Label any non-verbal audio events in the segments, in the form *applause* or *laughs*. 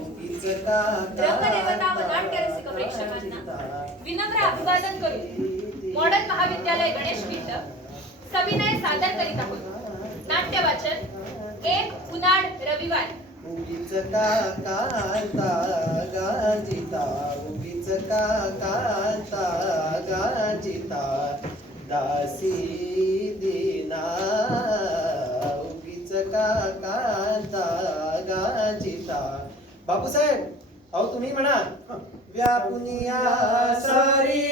उगीच विनम्र अभिवादन करून मॉडर्न महाविद्यालय गणेश पीठ सविनय सादर करीत आहोत. नाट्य वाचन एक उन्हाळ रविवार. उगीच का कांता गाजिता उगीच का कांता गाजिता दासी दिना उगीच का कांता बापूसाहेब अहो तुम्ही म्हणा व्यापुनिया सारी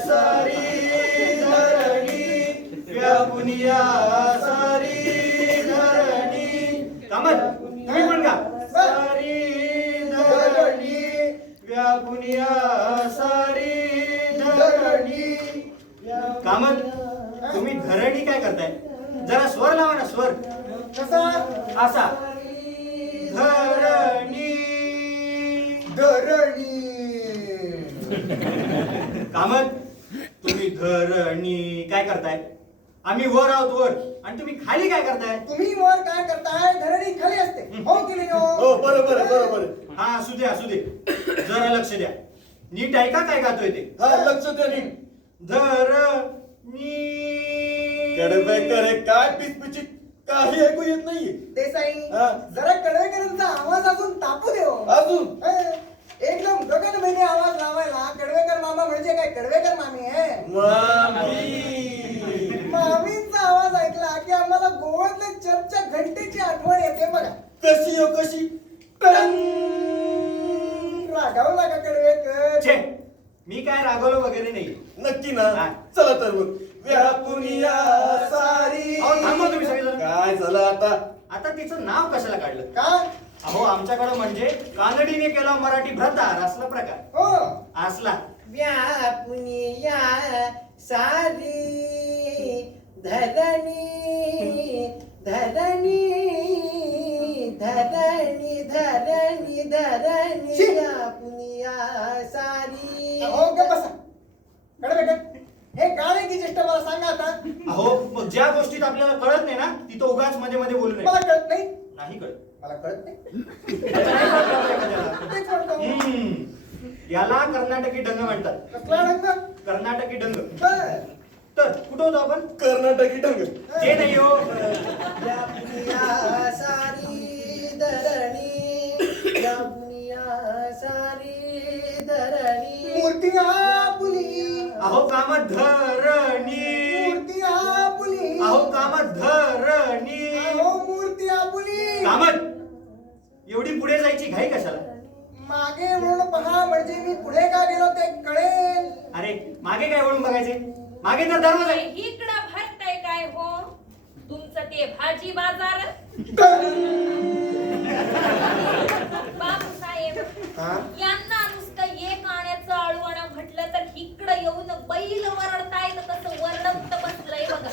सारी धरणी व्यापुनिया आम्ही वर आहोत वर. आणि तुम्ही खाली काय करताय? तुम्ही वर काय करताय? धरणी खाली असते. हो की नाही हो हो बरोबर बरोबर हा असू दे असू दे. जरा लक्ष द्या. नीट ऐका काय गातोय ते? हा लक्ष द्या नीट. धरणी. कडवेकर हे काय पिचपिची काही ऐकू येत नाहीये. देसाई हा. जरा कडवेकरांचा आवाज अजून तापू दे हो. अजून? एकदम गगन महिने आवाज लावायला कडवेकर मामा म्हणजे काय? कडवेकर मामी आहे मामी. मामींचा आवाज ऐकला की आम्हाला गोव्यातल्या चर्चच्या घंटेची आठवण येते बघा. कशी हो कशी? रागावला का कडवेकर छे मी काय रागवलो वगैरे नाही. नक्की ना. हा. चला तर मग. व्यापुनिया सारी. अहो, थांबा तुम्ही सगळेजण. काय झालं आता? आता तिचं नाव कशाला काढलं? का अहो आमच्याकडं म्हणजे कानडीने केला मराठी भ्रतार असला प्रकार. हो. असला. व्यापुनिया सारी. धरणी धरणी धरणी धरणी धरणी शी. व्यापुनिया सारी हो का बसा. हे गाणे की चेष्टा मला सांगा आता. अहो मग ज्या गोष्टीत आपल्याला कळत नाही ना तिथं उगाच मध्ये मध्ये बोलू नये. मला कळत नाही. नाही कळत. मला कळत नाही. नाही कळत आपल्या एखाद्याला. तेच म्हणतो हम्म. याला कर्नाटकी डंग म्हणतात. कसला रंग कर्नाटकी डंग. बर. तर कुठं होतो आपण? कर्नाटकी ढंग ते नाही हो. व्यापुनिया सारी धरणी सारी धरणी. मूर्ती आपुली अहो काम धरणी. मूर्ती आपुली अहो काम धरणी. अहो मूर्ती आपुली कामत एवढी पुढे जायची घाई कशाला? मागे म्हणून पहा म्हणजे मी पुढे का गेलो ते कळेल. अरे मागे काय वळून बघायचे? मागे तर दरवाजा. इकडं भरताय काय हो? तुमचं ते भाजी बाजार? साहेब हा? यांना नुसतं एक आण्याचं आळवण म्हटलं तर इकडं येऊन बैल वरडतायत तसं वरडत बसलंय बघा.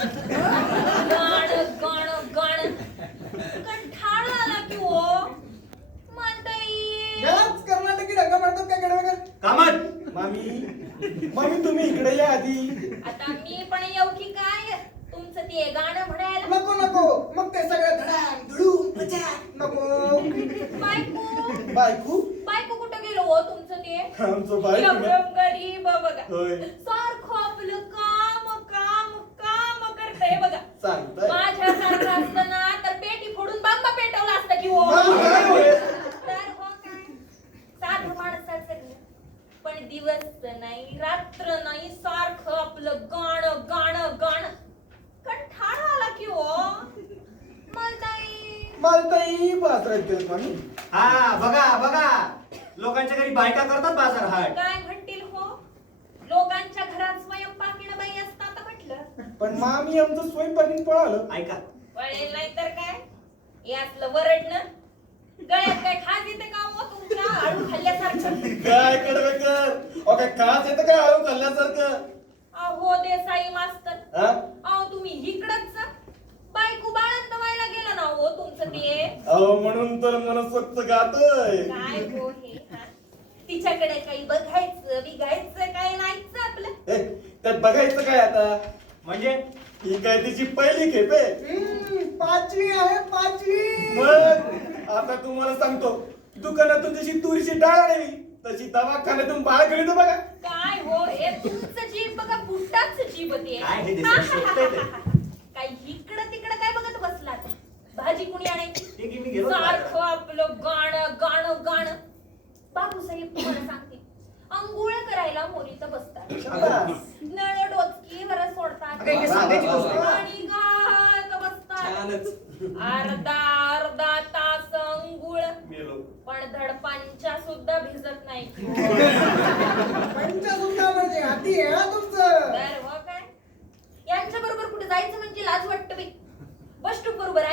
गाण गाण गाण. कंठाळ आला की हो. म्हणताई याच कर्नाटकी काय मामी मामी तुम्ही इकडे या आधी. आता मी पण येऊ की काय? तुमचं ते गाणं म्हणायला. नको नको. मग ते सगळं धडाम धुडूम पचाक नको. बायको. बायकू? बायको कुठं गेलो हो तुमचं ते? आमचं बायको. एवढं गरीब बघा. होय. सारखं आपलं काम काम काम करतंय बघा. सांगताय. माझ्यासारखं असतं ना तर पेटी फोडून बांबा पेटवला असतं की हो होय. तर हो काय साधं माणसाचं घर. पण दिवस नाही रात्र नाही सारखं आपलं गाणं गाणं गाणं. कंठाळ आला की हो. मलताई मालताई बाजारात गेलं मामी हा बघा बघा. लोकांच्या घरी बायका करतात बाजार हाट. काय म्हणतील हो? लोकांच्या घरात स्वयंपाकीण बाई असतात म्हटलं. पण मामी आमचं स्वयंपाकीन पळालं. ऐका. वळेल नाही तर काय? असलं वरडणं. गळ्यात काय खास येते का हो? तुमच्या आळू खाल्ल्यासारखं. काय कडवेकर ओ काय खास येतं काय आळू खाल्ल्यासारखं? अहो देसाई मास्तर. हा? अहो तुम्ही इकडच बायको बाळंत व्हायला गेलं ना हो तुमचं ते. अहो म्हणून तर मनसोक्त गातोय. काय हो हे हा? तिच्याकडे काही बघायचं बिघायचं काय नाहीच आपलं. ए, त्यात बघायचं काय आता? म्हणजे ही काय तिची पहिली खेप आहे? हम्म, पाचवी आहे पाचवी. मग आता तुम्हाला सांगतो दुकानातून जशी तुरीची डाळ आणली तशी दवाखान्यातून बाळ गेली तर बघा. काय हो हे तुमचं जीभ बघा बुट्टाच जीभ ते काय हे देसाई शोधतंय ते? काय इकडं तिकडं काय बघत बसलात? भाजी कुणी आणायची? ठीक आहे, मी गेलो सारखं आपलं गाणं गाणं गाणं. बाबूसाहेब तुम्हाला सांगते. अंघोळ करायला मोरीत बसतात. नळ डोचकी वर सोडतात. अगं, हे सांगायची गोष्ट आहे. आणि गात बसतात. अर्धा अर्धा तास अंघोळ मेलो पण धड पंचा सुद्धा भिजत नाही. पंचसुद्धा म्हणजे हाती आहे तुमचं. तर काय? यांच्या बरोबर कुठे जायचं म्हणजे लाज वाटत बाई. बस स्टॉप बरोबर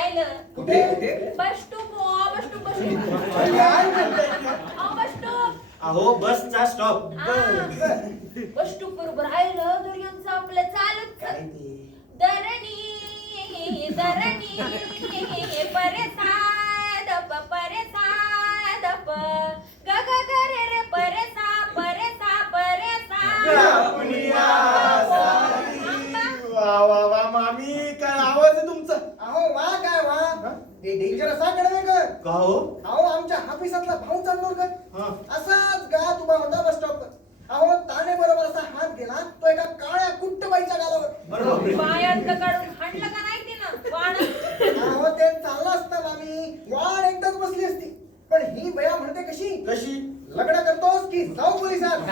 कुठे कुठे? Bus stop bus stop? Bus stop. अहो बसचा स्टॉप बस स्टॉप बरोबर. राहिलं तर यांचं आपलं चालत काय ते? दरणी दरणी परेसाद प परेसाद प ग ग ग रे रे परेसा परेसा परेसा. वा वा वा मामी काय आवाज आहे तुमचा? अहो वा काय वा? डेंजर असा कडवेकर का हो अहो आमच्या हापिसातला भाऊ चांदोरकर हा. असाच गात उभा होता बस स्टॉपवर अहो ताने बरोबर असा हात गेला तो एका काळ्या कुट्ट बाईच्या गालावर बरोबर पायातलं काढून हाणलं का नाही ते ना वाण अहो ते चाललं असतं मामी वाण एकदाच बसली असती पण ही बया म्हणते कशी कशी लग्न करतोस की जाऊ पोलिसात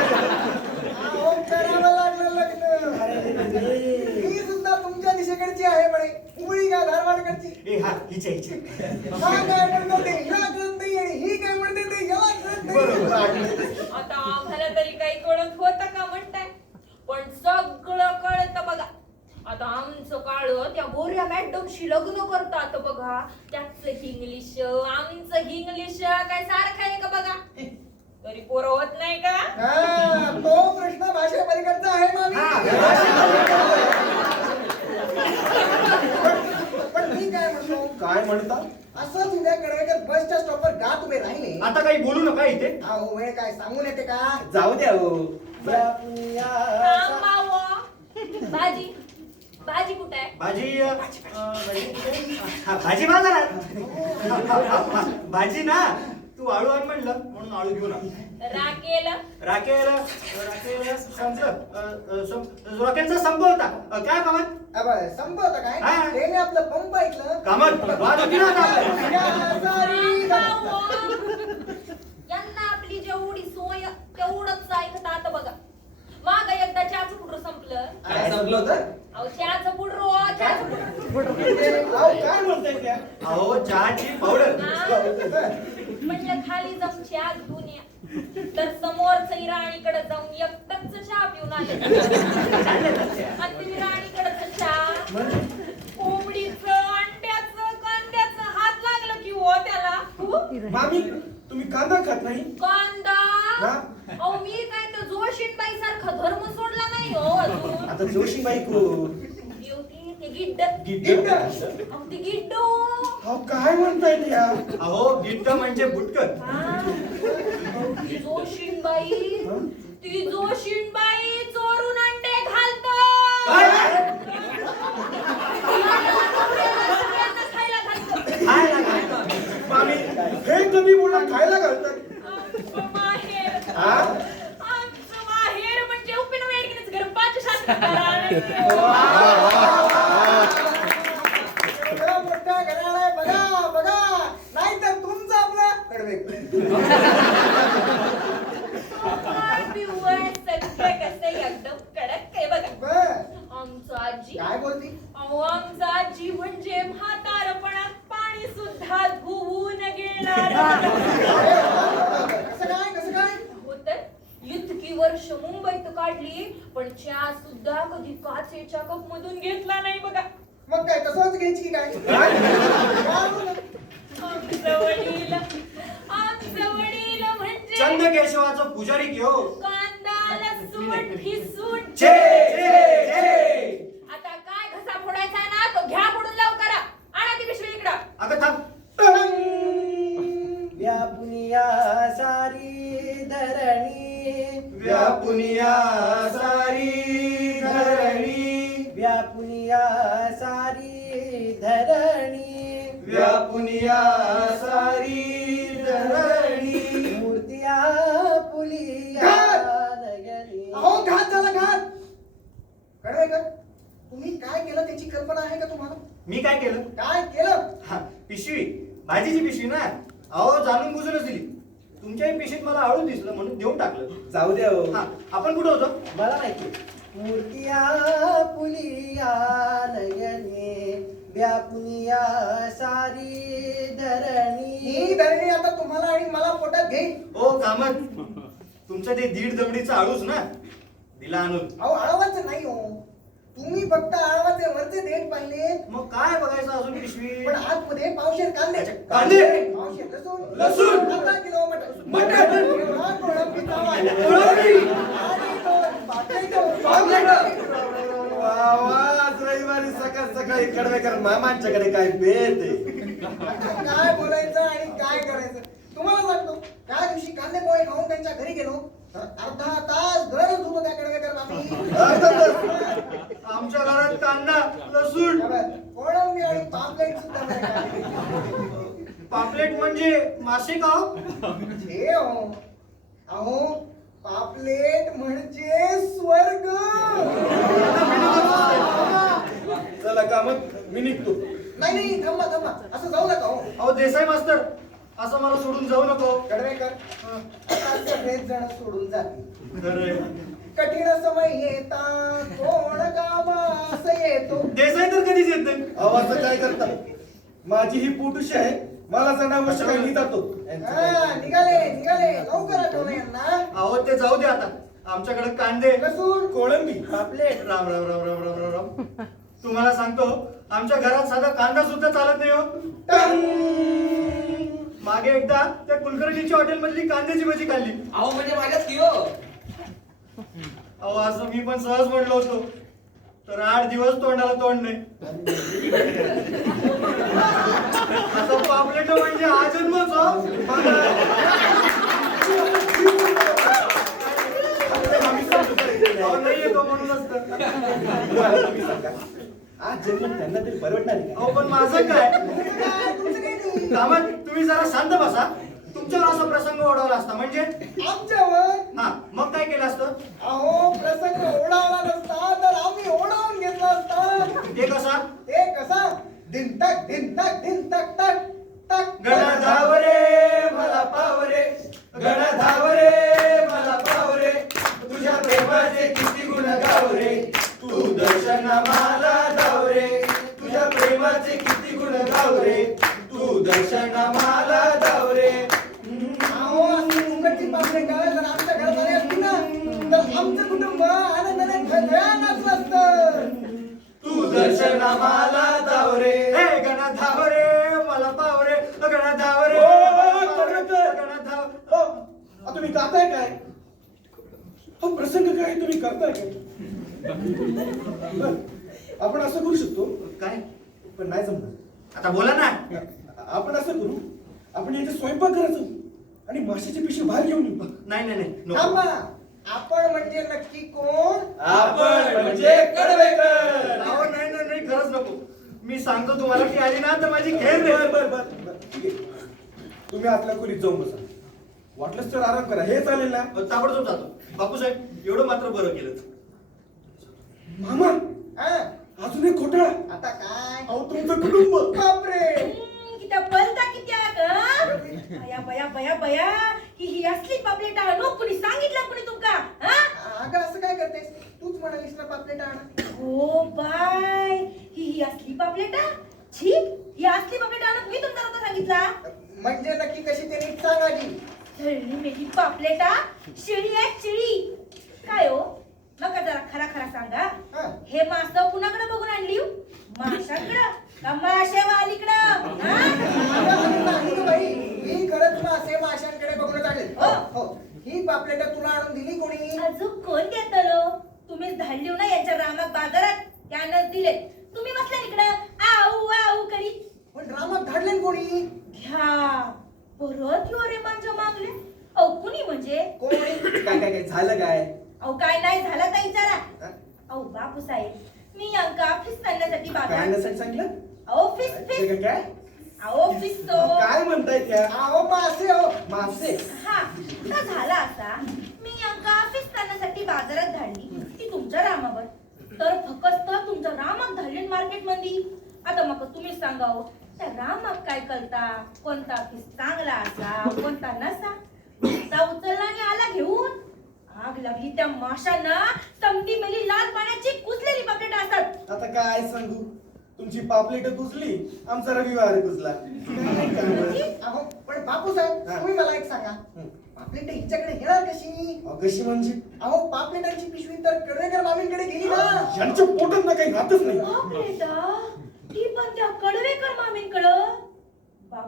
अहो करावं लागलं लग्न ही सुद्धा तुमच्या दिशेकडची आहे म्हणे उबळी का धारवाडकडची ए हा हिच्या हिच्या हा काय म्हणतो ते हिला कळत नाही आणि ही काय म्हणते ते याला कळत नाही बरोबर आता आम्हाला तरी काही कळत होतं का म्हणताय पण सगळं कळत बघा आता आमचं काळ त्या गोऱ्या मॅडमशी लग्न करतात बघा. त्याच इंग्लिश आमचं इंग्लिश काय सारखं आहे का बघा? तरी पोरं होत नाही का? हा, तो प्रश्न भाषे पलीकडचा आहे मामी. पण- पण मी काय म्हणतो? काय म्हणता? असंच उद्या कडवेकर बसच्या स्टॉपवर गात उभे राहिले. आता काही बोलू नका इथे. अहो वेळ काय सांगून येते का? जाऊ द्या हो थांबा. भाजी. भाजी कुठे आहे? भाजी अ, भाजी कुठे? हा, भाजी बाजारात. भाजी ना तू आळू आण म्हणलं म्हणून आळू घेऊन आलो राकेल. राकेल राकेल संपलं अ, अ, सं- राकेलचा संप होता. अ, काय कामात अबे, संपवतं काय? हा. त्याने आपलं पंप ऐकलं. कामात वाद होती ना आता. *laughs* यांना आपली जेवढी सोय तेवढंच ऐकतात बघा. माग एकदा चहाचं पुढं संपलं. काय संपलं होतं? अहो चहाचं पुढं चहाचं पुढं. अहो, काय म्हणताय त्या? अहो चहाची पावडर म्हणलं खाली जाऊन चहा घेऊन या. तर समोरच राणीकडे जाऊन एकटच चहा पिऊन आले. आणि तुम्ही राणीकडे चहा कोंबडीचं अंड्याचं कांद्याचं हात लागलं की हो त्याला? मामी तुम्ही कांदा खात नाही? कांदा हा? अहो मी काय तर जोशीबाई सारखा धर्म सोडला नाही हो अजून आता जोशी बायको गिड्ड. गिड्ड? अहो ते गिड्डू. अहो काय म्हणताय त्या अहो गिट्ट म्हणजे बुटकन. हा. ती जोशीनबाई ती चोरून अंडे घालत. खायला घालत. काय लागा? मामी हे कधी बोलणं खायला आमचं माहेर हा? आमचं माहेर म्हणजे उपिन वेडकीनच घर पाच शास्त्र एवढं मोठं घराणं आहे बघा बघा. नाहीतर तुमचं आपलं कडवेकर सगळं कसं एकदम कडक आहे बघा बर आमचं आजी काय बोलती अहो आमचं आजी म्हणजे म्हातारपणात पाणी सुद्धा धुवून घेणार कसं काय कसं काय हो तर इतकी वर्ष मुंबईत काढली पण चहा सुद्धा कधी काचेच्या कप मधून घेतला नाही बघा. मग काय तसंच घ्यायची की काय. आमचं वडील आमचं वडील म्हणजे केशवाचं पुजारी घेऊ. कांदा लसूण ठिसूण छे छे छे आता काय घसा फोडायचा ना तो घ्या फोडून लवकर आणा ती पिशवी इकडं. अगं थांब. व्यापुनिया सारी धरणी. व्यापुनिया मी काय केलं? काय केलं? हा, पिशवी. भाजीची पिशवी ना? अहो जाणून बुजूनच दिली. तुमच्याही पिशवीत मला आळू दिसलं म्हणून देऊन टाकलं. जाऊ द्या हो. हा आपण कुठं होतो? मला माहिती मूर्तिया पुलिया नयनी व्यापुनिया सारी धरणी. ही धरणी आता तुम्हाला आणि मला पोटात ओ कामत. तुमचं ते दीड दमडीचं आळूच ना? दिला आणून. अहो आळवाचं नाही हो. तुम्ही फक्त आळवाचे वरचे देठ पाहिले. मग काय बघायचं अजून पिशवी? पण आतमध्ये पावशेर कांदे. कांदे? पावशेर लसूण. लसूण? अर्धा किलो मटण मटण? कोळंबी? रविवारी सकाळ सकाळी कडवेकर मामांच्याकडे काय बेत काय बोलायचं आणि काय करायचं? तुम्हाला सांगतो त्या दिवशी कांदे पोहे खाऊन त्यांच्या घरी गेलो. अर्धा तास गरज होतो त्या कडवेकर मामी आमच्या घरात कांदा लसूण. कोळंबी आणि पापलेट सुद्धा नाही. खाल्ली. पापलेट म्हणजे मासे का हो? हे हो. अहो पापलेट म्हणजे स्वर्ग. चला का मग मी निघतो. नाही नाही थांबा थांबा. असं जाऊ नका हो. अहो देसाई मास्तर असं मला सोडून जाऊ नको. सगळेच जण सोडून जातील. खरंय. कठीण समय येता कोण कामास येतो. देसाई तर कधीच येत नाही. काय करता? माझी ही पोटुशी आहे. मला सणावश्य काही मी जातो हा, निघाले निघाले. लवकर आठवलं यांना. अहो ते जाऊ दे आता. आमच्याकडे कांदे लसूण. कोळंबी. पापलेट. राम राम राम राम राम राम राम. तुम्हाला सांगतो आमच्या घरात साधा कांदा सुद्धा चालत नाही हो. मागे एकदा त्या कुलकर्णीच्या हॉटेल मधली कांद्याची भजी खाल्ली अहो म्हणजे माझ्याच की हो अहो असं मी पण सहज म्हणलो होतो तर आठ दिवस तोंडाला तोंड नाही असं पापलेट म्हणजे हा जन्मच हो. अहो, नाही येतो म्हणूनच तर. आज जन्म त्यांना तरी परवडणार आहे का? अहो पण माझं काय कामत तुम्ही जरा शांत बसा. तुमच्यावर असा प्रसंग ओढवला असता. म्हणजे आमच्यावर गाताय काय? हा प्रसंग काय तुम्ही करताय काय? आपण असं करू शकतो. काय? पण नाही जमणार. आता बोला ना. आपण असं करू आपण याचा स्वयंपाक करायचो आणि माशाची पिशवी बाहेर घेऊन येऊ. नाही नाही नाही. नको. थांबा. आपण म्हणजे नक्की कोण? आपण म्हणजे कडवेकर. अहो, नाही नाही नाही खरंच नको. मी सांगतो तुम्हाला की आली ना तर माझी खेळ बर रे बर बर बर, ठीक आहे. तुम्ही आतल्या खोलीत जाऊन बसा. वाटलंच तर आराम करा. हे चालेल ना? ताबडतोब जातो. बापूसाहेब एवढं मात्र बरं केलं. मामा हा. अजून एक घोटाळा. आता काय? अहो तुमचं कुटुंब. बापरे! हम्म, कित्या पलता कित्या ग बया बया बया बया ही ही असली पापलेट आणू. कुणी सांगितलं कुणी तुमका? हा? अगं असं काय करतेस? तूच म्हणालीस ना पापलेट आण. हो बाय. ही ही असली पापलेटा छी ही असली पापलेट आणू. मी तुमचा नव्हता सांगितला. म्हणजे नक्की कशी ते नीट सांग आधी तळली मेली पापलेटा शिळी आहे शिळी. काय हो? नका जरा खरा खरा सांगा. हा. हे मास कुणाकडे बघून आणली हो? माशाकडं. का माशेवा अलीकडं हा? अगं, नाही गं बाई मी खरंच मासे माशांकडे बघूनच आले हो. हो. ही पापलेट तुला आणून दिली कोणी? अजून कोण देतलो तुम्हीच धाडली ना यांच्या रामात बाजारात? त्यानंच दिले तुम्ही बसल्या इकडं. आऊ आऊ करी. पण ड्रामात धाडले कोणी? घ्या. परत यो रे माझ्या मागले? अहो कुणी म्हणजे? कोणी काय काय काय झालं काय? अहो काय नाही झाला तर विचारा हा? अहो बापू साहेब मी अंका ऑफिस चालण्यासाठी काय बाजारात आणण्यासाठी सांगितलं? अहो फिस ते फिस काय- काय अहो फिस तो काय म्हणताय त्या? अहो मासे हो मासे. हा का झाला असा मी अंका ऑफिस चालण्यासाठी बाजारात धाडली ती तुमच्या रामावर तर फक्त तुमच्या रामाक धाडली मार्केटमध्ये आता मग तुम्ही सांगाव त्या रामाक काय करता कोणता पीस चांगला असा कोणता नसा नुसता उचलला आणि आला घेऊन आग लागली त्या माशांना. समती मेली लाल पाण्याची कुजलेली पापलेट असतात. आता काय सांगू? तुमची पापलेट कुजली आमचा रविवार कुजला. करणार? अहो पण बापू साहेब हा. तुम्ही मला एक सांगा. हं. पापलेट हिच्याकडे येणार कशी? अहो, कशी म्हणजे? अहो पापलेटांची पिशवी तर कडवेकर मामींकडे गेली ना. यांच्या पोटात ना काही राहतच नाही. बापरेटा ती पण त्या मामींकडं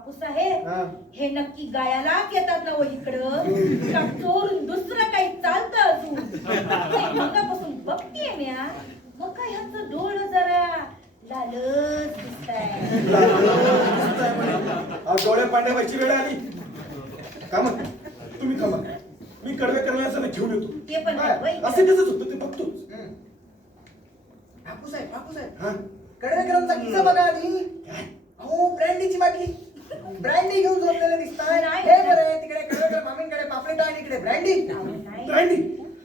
बापू साहेब हा. हे नक्की गायालाच येतात ना हो इकडं. का चोरून दुसरं काही चालतं अजून. नाही, मगापासून बघतीये म्या मग काय ह्यांचं डोळं जरा लालच दिसताय. अहो, डोळे वेळ आली. का मग तुम्ही का मग मी कडवे करण्याचं घेऊन येतो. ते पण आहे, होय. असे कसंच होतं ते बघतोच हं. बापू साहेब बापू साहेब हा कडवेकरांचा किस्सा बघा आधी. काय? अहो ब्रँडीची बाटली. ब्रँडी घेऊन झोपलेलं दिसताय. नाही. हे बरं तिकडे कडवेकर मामींकडे पापलेट आणि इकडे. ब्रँडी नाही. ब्रँडी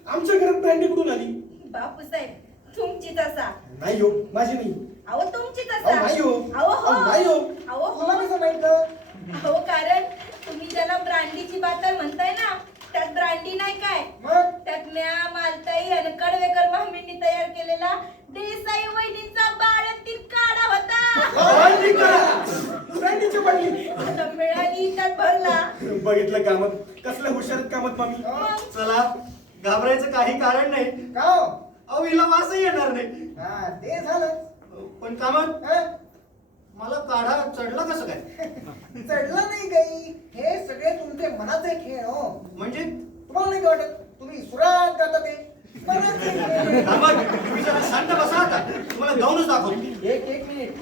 आमच्या घरात ब्रँडी कुठून आली? बापू साहेब तुमचीच असा नाही हो माझी नाही. अहो तुमचीच अहो, असा नाही हो. अहो हो. अहो, नाही हो. अहो तुला हो कसं माहीत अहो कारण तुम्ही ज्याला ब्रांडीची बाटल म्हणताय ना त्यात ब्रांडी नाही काय? मग? त्यात म्या मालताई आणि कडवेकर मामींनी तयार केलेला देसाई वहिनींचा बाळंतीत काढा होता ब्रँडी का? ब्रँडीची बाटली आता मिळाली त्यात भरला. बघितलं कामात. कसल्या हुशार कामात मामी? मग चला घाबरायचं काही कारण नाही. का हो? अहो हिला वासही येणार नाही. हा ते झालं. पण कामात हं? मला काढा चढला कसं काय? चढलं नाही काही. हे सगळे तुमचे मनाचे खेळ हो. म्हणजे? तुम्हाला नाही का वाटत तुम्ही सुरात गाता ते. मनाचे खेळ. कामात तुम्ही जरा शांत बसा आता. तुम्हाला जाऊनच दाखवतो. एक एक मिनिट.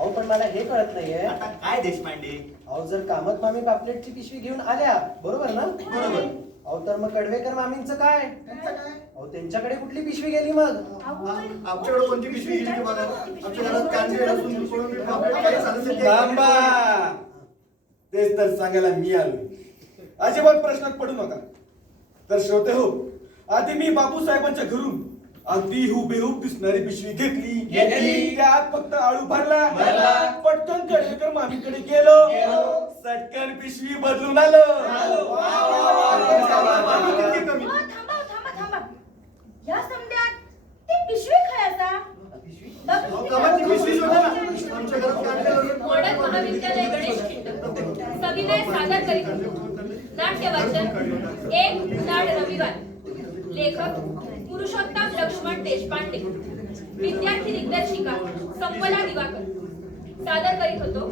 अहो पण मला हे कळत नाहीये. आता काय देशपांडे? अहो जर कामत मामी पापलेटची पिशवी घेऊन आल्या बरोबर ना? बरोबर. अहो तर मग कडवेकर मामींचं काय? त्यांचं काय? अहो त्यांच्याकडे कुठली पिशवी गेली मग? आमच्याकडे कोणती पिशवी गेली ते बघा? आमच्या घरात कांदे लसूण कोळंबी, पापड काही झालं असेल ते- थांबा तेच तर सांगायला मी आलो. अजिबात प्रश्नात पडू नका. तर श्रोते हो आधी मी बापू साहेबांच्या घरून अगदी हुबेहूब दिसणारी पिशवी घेतली घेतली. त्यात फक्त आळू भरला भरला. पटकन कडवेकर मामीकडे गेलो सटकन पिशवी बदलून आलो पाणी किती कमी अहो, थांबा थांबा थांबा या समद्यात ती पिशवी काय असा बघ, अहो, कामात ती पिशवी शोधा ना आमच्या घरात कांदे लसूण मॉडर्न महाविद्यालय गणेश खिंड सविनय सादर करीत नाट्य वाचन एक उन्हाळ रविवार लेखक पुरुषोत्तम लक्ष्मण देशपांडे विद्यार्थी दिग्दर्शिका संपदा दिवाकर. सादर करीत होतो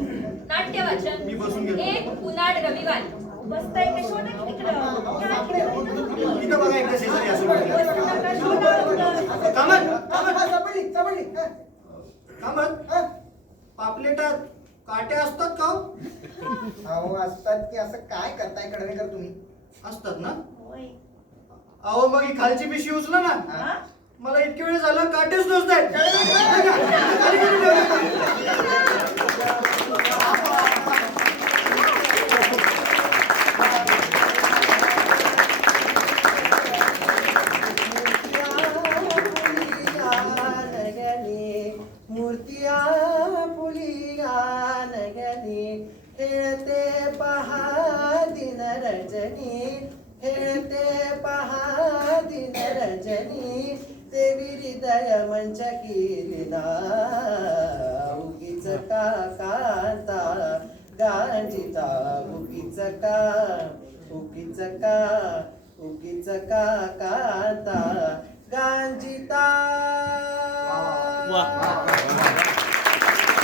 नाट्य मी बसून वाचन. एक उन्हाळ रविवार. बसताय का? शोधा हं. पापलेटात काट्या असतात का हो? अहो असतात की असं काय करताय? कडवेकर तुम्ही. असतात ना? होय. अहो मग ही खालची पिशवी उचला ना? मला इतके वेळ झालं काटेच नसत *laughs* *laughs* उगीच का का